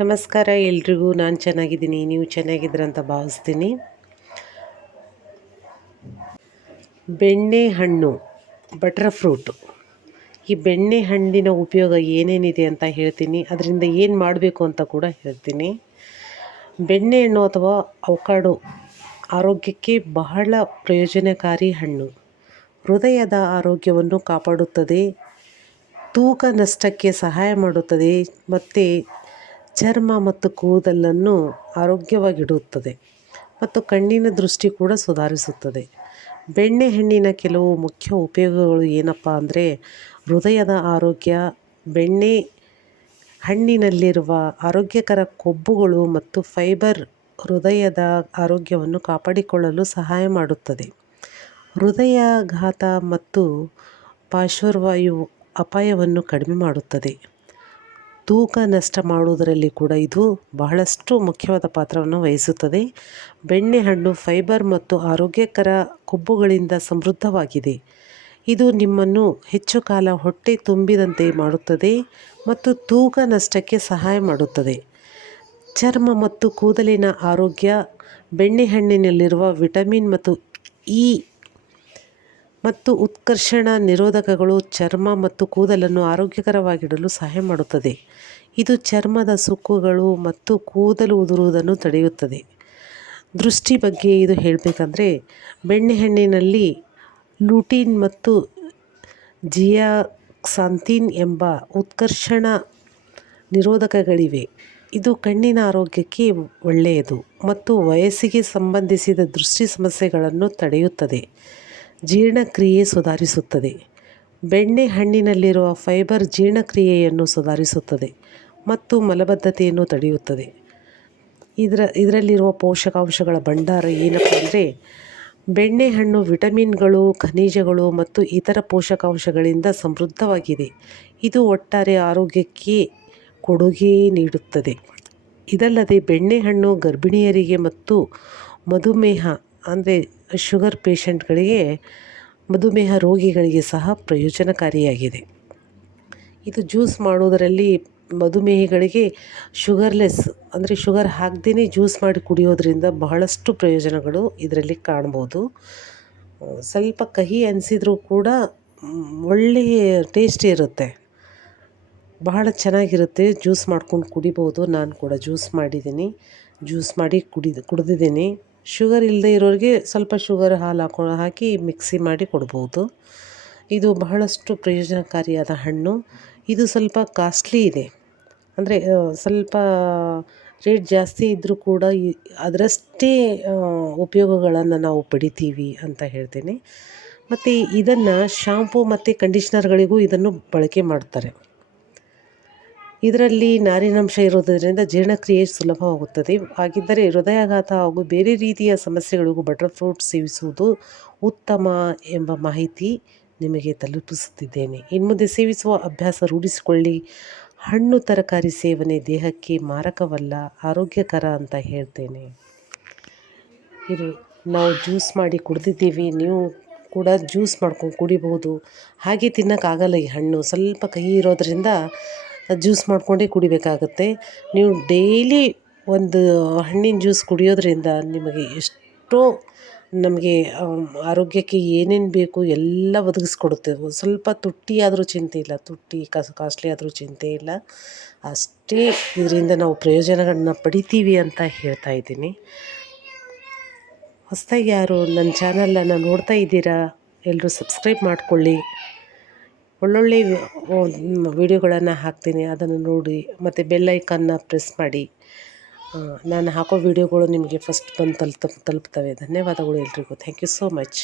ನಮಸ್ಕಾರ ಎಲ್ರಿಗೂ. ನಾನು ಚೆನ್ನಾಗಿದ್ದೀನಿ, ನೀವು ಚೆನ್ನಾಗಿದ್ದೀರಂತ ಭಾವಿಸ್ತೀನಿ. ಬೆಣ್ಣೆಹಣ್ಣು, ಬಟರ್ ಫ್ರೂಟು. ಈ ಬೆಣ್ಣೆಹಣ್ಣಿನ ಉಪಯೋಗ ಏನೇನಿದೆ ಅಂತ ಹೇಳ್ತೀನಿ, ಅದರಿಂದ ಏನು ಮಾಡಬೇಕು ಅಂತ ಕೂಡ ಹೇಳ್ತೀನಿ. ಬೆಣ್ಣೆಹಣ್ಣು ಅಥವಾ ಅವಕಾಡೊ ಆರೋಗ್ಯಕ್ಕೆ ಬಹಳ ಪ್ರಯೋಜನಕಾರಿ ಹಣ್ಣು. ಹೃದಯದ ಆರೋಗ್ಯವನ್ನು ಕಾಪಾಡುತ್ತದೆ, ತೂಕ ನಷ್ಟಕ್ಕೆ ಸಹಾಯ ಮಾಡುತ್ತದೆ ಮತ್ತು ಚರ್ಮ ಮತ್ತು ಕೂದಲನ್ನು ಆರೋಗ್ಯವಾಗಿಡುತ್ತದೆ ಮತ್ತು ಕಣ್ಣಿನ ದೃಷ್ಟಿ ಕೂಡ ಸುಧಾರಿಸುತ್ತದೆ. ಬೆಣ್ಣೆಹಣ್ಣಿನ ಕೆಲವು ಮುಖ್ಯ ಉಪಯೋಗಗಳು ಏನಪ್ಪ ಅಂದರೆ, ಹೃದಯದ ಆರೋಗ್ಯ. ಬೆಣ್ಣೆ ಹಣ್ಣಿನಲ್ಲಿರುವ ಆರೋಗ್ಯಕರ ಕೊಬ್ಬುಗಳು ಮತ್ತು ಫೈಬರ್ ಹೃದಯದ ಆರೋಗ್ಯವನ್ನು ಕಾಪಾಡಿಕೊಳ್ಳಲು ಸಹಾಯ ಮಾಡುತ್ತದೆ. ಹೃದಯಾಘಾತ ಮತ್ತು ಪಾರ್ಶ್ವವಾಯು ಅಪಾಯವನ್ನು ಕಡಿಮೆ ಮಾಡುತ್ತದೆ. ತೂಕ ನಷ್ಟ ಮಾಡುವುದರಲ್ಲಿ ಕೂಡ ಇದು ಬಹಳಷ್ಟು ಮುಖ್ಯವಾದ ಪಾತ್ರವನ್ನು ವಹಿಸುತ್ತದೆ. ಬೆಣ್ಣೆಹಣ್ಣು ಫೈಬರ್ ಮತ್ತು ಆರೋಗ್ಯಕರ ಕೊಬ್ಬುಗಳಿಂದ ಸಮೃದ್ಧವಾಗಿದೆ. ಇದು ನಿಮ್ಮನ್ನು ಹೆಚ್ಚು ಕಾಲ ಹೊಟ್ಟೆ ತುಂಬಿದಂತೆ ಮಾಡುತ್ತದೆ ಮತ್ತು ತೂಕ ನಷ್ಟಕ್ಕೆ ಸಹಾಯ ಮಾಡುತ್ತದೆ. ಚರ್ಮ ಮತ್ತು ಕೂದಲಿನ ಆರೋಗ್ಯ. ಬೆಣ್ಣೆಹಣ್ಣಿನಲ್ಲಿರುವ ವಿಟಮಿನ್ ಮತ್ತು ಇ ಮತ್ತು ಉತ್ಕರ್ಷಣ ನಿರೋಧಕಗಳು ಚರ್ಮ ಮತ್ತು ಕೂದಲನ್ನು ಆರೋಗ್ಯಕರವಾಗಿಡಲು ಸಹಾಯ ಮಾಡುತ್ತದೆ. ಇದು ಚರ್ಮದ ಸುಕ್ಕುಗಳು ಮತ್ತು ಕೂದಲು ಉದುರುವುದನ್ನು ತಡೆಯುತ್ತದೆ. ದೃಷ್ಟಿ ಬಗ್ಗೆ ಇದು ಹೇಳಬೇಕಂದ್ರೆ, ಬೆಣ್ಣೆಹಣ್ಣಿನಲ್ಲಿ ಲೂಟಿನ್ ಮತ್ತು ಜಿಯಾಕ್ಸಾಂಥಿನ್ ಎಂಬ ಉತ್ಕರ್ಷಣ ನಿರೋಧಕಗಳಿವೆ. ಇದು ಕಣ್ಣಿನ ಆರೋಗ್ಯಕ್ಕೆ ಒಳ್ಳೆಯದು ಮತ್ತು ವಯಸ್ಸಿಗೆ ಸಂಬಂಧಿಸಿದ ದೃಷ್ಟಿ ಸಮಸ್ಯೆಗಳನ್ನು ತಡೆಯುತ್ತದೆ. ಜೀರ್ಣಕ್ರಿಯೆ ಸುಧಾರಿಸುತ್ತದೆ. ಬೆಣ್ಣೆಹಣ್ಣಿನಲ್ಲಿರುವ ಫೈಬರ್ ಜೀರ್ಣಕ್ರಿಯೆಯನ್ನು ಸುಧಾರಿಸುತ್ತದೆ ಮತ್ತು ಮಲಬದ್ಧತೆಯನ್ನು ತಡೆಯುತ್ತದೆ. ಇದರಲ್ಲಿರುವ ಪೋಷಕಾಂಶಗಳ ಭಂಡಾರ ಏನಪ್ಪ ಅಂದರೆ, ಬೆಣ್ಣೆಹಣ್ಣು ವಿಟಮಿನ್ಗಳು, ಖನಿಜಗಳು ಮತ್ತು ಇತರ ಪೋಷಕಾಂಶಗಳಿಂದ ಸಮೃದ್ಧವಾಗಿದೆ. ಇದು ಒಟ್ಟಾರೆ ಆರೋಗ್ಯಕ್ಕೆ ಕೊಡುಗೆ ನೀಡುತ್ತದೆ. ಇದಲ್ಲದೆ ಬೆಣ್ಣೆಹಣ್ಣು ಗರ್ಭಿಣಿಯರಿಗೆ ಮತ್ತು ಮಧುಮೇಹ ಅಂದರೆ ಶುಗರ್ ಪೇಷಂಟ್ಗಳಿಗೆ, ಮಧುಮೇಹ ರೋಗಿಗಳಿಗೆ ಸಹ ಪ್ರಯೋಜನಕಾರಿಯಾಗಿದೆ. ಇದು ಜ್ಯೂಸ್ ಮಾಡುವುದರಲ್ಲಿ ಮಧುಮೇಹಿಗಳಿಗೆ ಶುಗರ್ಲೆಸ್ ಅಂದರೆ ಶುಗರ್ ಹಾಕದೇ ಜ್ಯೂಸ್ ಮಾಡಿ ಕುಡಿಯೋದ್ರಿಂದ ಬಹಳಷ್ಟು ಪ್ರಯೋಜನಗಳು ಇದರಲ್ಲಿ ಕಾಣ್ಬೋದು. ಸ್ವಲ್ಪ ಕಹಿ ಅನಿಸಿದ್ರೂ ಕೂಡ ಒಳ್ಳೆಯ ಟೇಸ್ಟ್ ಇರುತ್ತೆ, ಬಹಳ ಚೆನ್ನಾಗಿರುತ್ತೆ. ಜ್ಯೂಸ್ ಮಾಡ್ಕೊಂಡು ಕುಡಿಬೋದು. ನಾನು ಕೂಡ ಜ್ಯೂಸ್ ಮಾಡಿದ್ದೀನಿ, ಜ್ಯೂಸ್ ಮಾಡಿ ಕುಡಿದಿದ್ದೀನಿ. ಶುಗರ್ ಇಲ್ಲದೆ ಇರೋರಿಗೆ ಸ್ವಲ್ಪ ಶುಗರ್ ಹಾಲು ಹಾಕಿ ಮಿಕ್ಸಿ ಮಾಡಿ ಕೊಡ್ಬೋದು. ಇದು ಬಹಳಷ್ಟು ಪ್ರಯೋಜನಕಾರಿಯಾದ ಹಣ್ಣು. ಇದು ಸ್ವಲ್ಪ ಕಾಸ್ಟ್ಲಿ ಇದೆ, ಅಂದರೆ ಸ್ವಲ್ಪ ರೇಟ್ ಜಾಸ್ತಿ ಇದ್ದರೂ ಕೂಡ ಅದರಷ್ಟೇ ಉಪಯೋಗಗಳನ್ನು ನಾವು ಪಡಿತೀವಿ ಅಂತ ಹೇಳ್ತೇನೆ. ಮತ್ತು ಇದನ್ನು ಶಾಂಪೂ ಮತ್ತು ಕಂಡೀಷ್ನರ್ಗಳಿಗೂ ಇದನ್ನು ಬಳಕೆ ಮಾಡ್ತಾರೆ. ಇದರಲ್ಲಿ ನಾರಿನಂಶ ಇರೋದರಿಂದ ಜೀರ್ಣಕ್ರಿಯೆ ಸುಲಭವಾಗುತ್ತದೆ. ಹಾಗಿದ್ದರೆ ಹೃದಯಾಘಾತ ಹಾಗೂ ಬೇರೆ ರೀತಿಯ ಸಮಸ್ಯೆಗಳಿಗೂ ಬಟರ್ ಫ್ರೂಟ್ ಸೇವಿಸುವುದು ಉತ್ತಮ ಎಂಬ ಮಾಹಿತಿ ನಿಮಗೆ ತಲುಪಿಸುತ್ತಿದ್ದೇನೆ. ಇನ್ಮುಂದೆ ಸೇವಿಸುವ ಅಭ್ಯಾಸ ರೂಢಿಸಿಕೊಳ್ಳಿ. ಹಣ್ಣು ತರಕಾರಿ ಸೇವನೆ ದೇಹಕ್ಕೆ ಮಾರಕವಲ್ಲ, ಆರೋಗ್ಯಕರ ಅಂತ ಹೇಳ್ತೇನೆ. ಇದು ನಾವು ಜ್ಯೂಸ್ ಮಾಡಿ ಕುಡಿದಿದ್ದೀವಿ, ನೀವು ಕೂಡ ಜ್ಯೂಸ್ ಮಾಡ್ಕೊಂಡು ಕುಡಿಬೋದು. ಹಾಗೆ ತಿನ್ನೋಕ್ಕಾಗಲ್ಲ, ಈ ಹಣ್ಣು ಸ್ವಲ್ಪ ಕಹಿ ಇರೋದರಿಂದ ಜ್ಯೂಸ್ ಮಾಡ್ಕೊಂಡೇ ಕುಡಿಬೇಕಾಗತ್ತೆ. ನೀವು ಡೈಲಿ ಒಂದು ಹಣ್ಣಿನ ಜ್ಯೂಸ್ ಕುಡಿಯೋದ್ರಿಂದ ನಿಮಗೆ ಎಷ್ಟೋ ನಮಗೆ ಆರೋಗ್ಯಕ್ಕೆ ಏನೇನು ಬೇಕು ಎಲ್ಲ ಒದಗಿಸ್ಕೊಡುತ್ತೆ. ಸ್ವಲ್ಪ ತುಟ್ಟಿ ಆದರೂ ಚಿಂತೆ ಇಲ್ಲ, ತುಟ್ಟಿ ಕಾಸ್ಟ್ಲಿ ಆದರೂ ಚಿಂತೆ ಇಲ್ಲ. ಅಷ್ಟೇ ಇದರಿಂದ ನಾವು ಪ್ರಯೋಜನಗಳನ್ನ ಪಡಿತೀವಿ ಅಂತ ಹೇಳ್ತಾ ಇದ್ದೀನಿ. ಹೊಸದಾಗಿ ಯಾರು ನನ್ನ ಚಾನಲನ್ನು ನೋಡ್ತಾ ಇದ್ದೀರಾ, ಎಲ್ಲರೂ ಸಬ್ಸ್ಕ್ರೈಬ್ ಮಾಡಿಕೊಳ್ಳಿ. ಒಳ್ಳೊಳ್ಳೆ ವಿಡಿಯೋಗಳನ್ನು ಹಾಕ್ತೀನಿ, ಅದನ್ನು ನೋಡಿ ಮತ್ತು ಬೆಲ್ ಐಕನ್ನ ಪ್ರೆಸ್ ಮಾಡಿ. ನಾನು ಹಾಕೋ ವಿಡಿಯೋಗಳು ನಿಮಗೆ ಫಸ್ಟ್ ಬಂದು ತಲುಪ್ತವೆ. ಧನ್ಯವಾದಗಳು ಎಲ್ರಿಗೂ. Thank you so much.